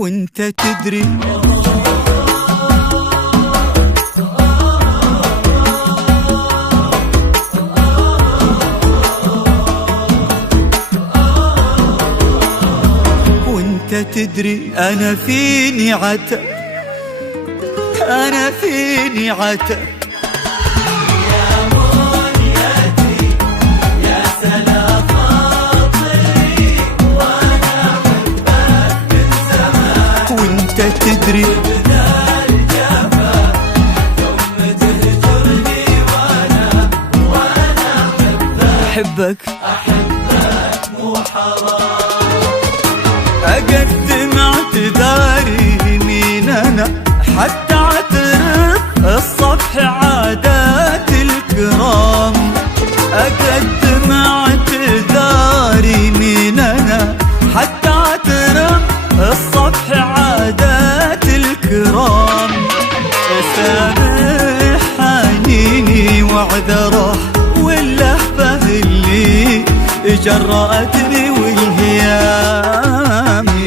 وانت تدري. وانت تدري انا فيني عتب، انا فيني عتب. يا منيتي يا سلام خاطري وانا احبك من زمان. وانت تدري بدال جفا ثم تهجرني وانا احبك مو حرام. اقدم اعتذاري مين انا حتى اعترف الصفح عادات الكرام. اقدم اعتذاري مين انا حتى اعترف الصفح عادات الكرام. سامح حنيني واعذره واللهفه اللي جرأتني والهيام.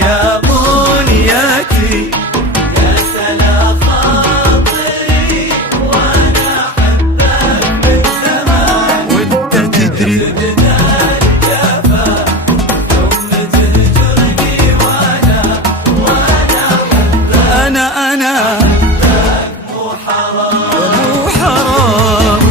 يا منيتي يا سلام خاطري وانا احبك من زمان. وانت تدري بدال جفا ثم تهجرني وانا احبك. انا مو حرام. مو حرام.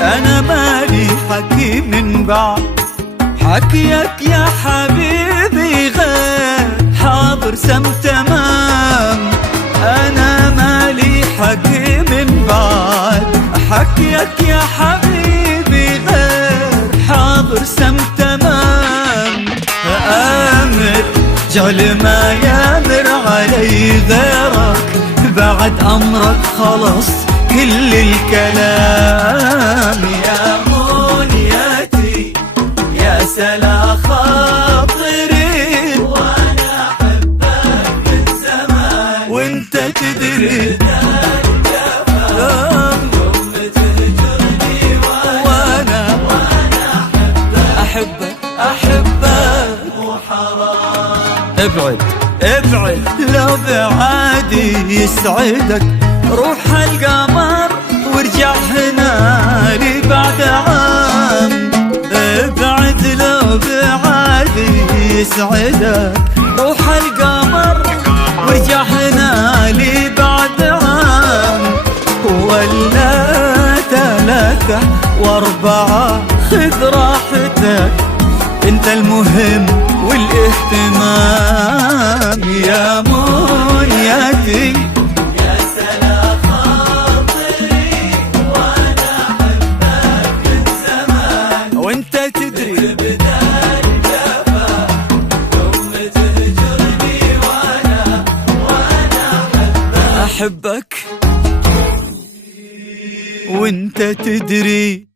أنا مالي حكي من بعد حكيك يا حبيبي غير حاضر سم تمام. أنا مالي حكي من بعد حكيك يا حبيبي غير حاضر سم تمام. آمر جعل ما يامر علي غيرك بعد أمرك خلص كل الكلام. يا منيتي يا سلا خاطري وانا احبك من زمان. وانت تدري بدال جفا ثم تهجرني وانا احبك احبك. مو حرام. ابعد ابعد لو بعادي يسعدك روح القمر وارجع هنا لي بعد عام. ابعد لو بعادي يسعدك روح القمر وارجع هنا لي بعد عام. ولا 3 و4 خذ راحتك انت المهم والاهتمام. يا منيتي يا سلا خاطري وانا احبك من زمان. وانت تدري بدال جفا ثم تهجرني وانا احبك وانت تدري.